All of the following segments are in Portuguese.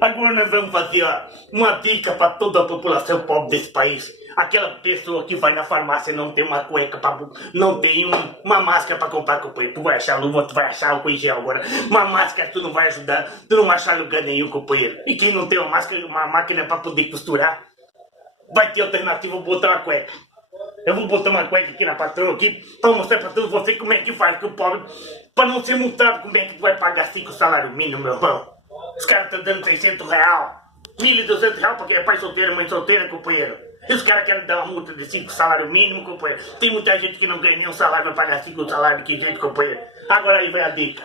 Agora nós vamos fazer uma dica para toda a população pobre desse país. Aquela pessoa que vai na farmácia e não tem uma cueca, não tem uma máscara para comprar, companheiro. Tu vai achar luva, tu vai achar álcool em gel agora. Uma máscara tu não vai ajudar, tu não vai achar lugar nenhum, companheiro. E quem não tem uma máscara, uma máquina para poder costurar, vai ter alternativa, eu vou botar uma cueca. Eu vou botar uma cueca aqui na patroa aqui para mostrar para todos vocês como é que faz, que o pobre, para não ser multado, como é que tu vai pagar 5 salários mínimos, meu irmão. Os caras estão dando 600 real, 1.200 real porque é pai solteiro, mãe solteira, companheiro. E os caras querem dar uma multa de 5 salários mínimos, companheiro. Tem muita gente que não ganha nem um salário, vai pagar 5 salários, que jeito, companheiro. Agora aí vai a dica.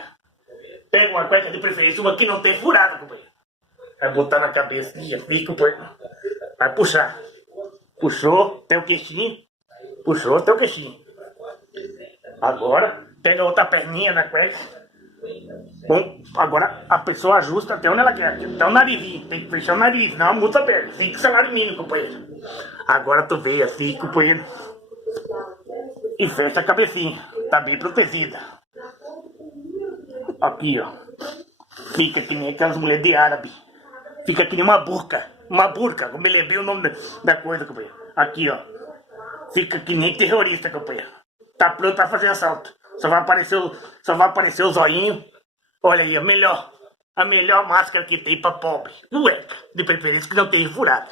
Pega uma cueca de preferência, uma que não tem furada, companheiro. Vai botar na cabeça, assim, companheiro. Vai puxar. Puxou, tem o queixinho. Puxou, tem o queixinho. Agora, pega outra perninha na cueca. Bom, agora a pessoa ajusta até onde ela quer, até o narizinho, tem que fechar o nariz, não a multa pega, 5 salários mínimos, companheiro. Agora tu veio assim, companheiro, e fecha a cabecinha, tá bem protegida. Aqui, ó, fica que nem aquelas mulheres de árabe, fica que nem uma burca, como eu lembrei o nome da coisa, companheiro. Aqui, ó, fica que nem terrorista, companheiro, tá pronto pra fazer assalto. Só vai aparecer o zoinho. Olha aí, a melhor máscara que tem pra pobre. Cueca, de preferência que não tenha furada.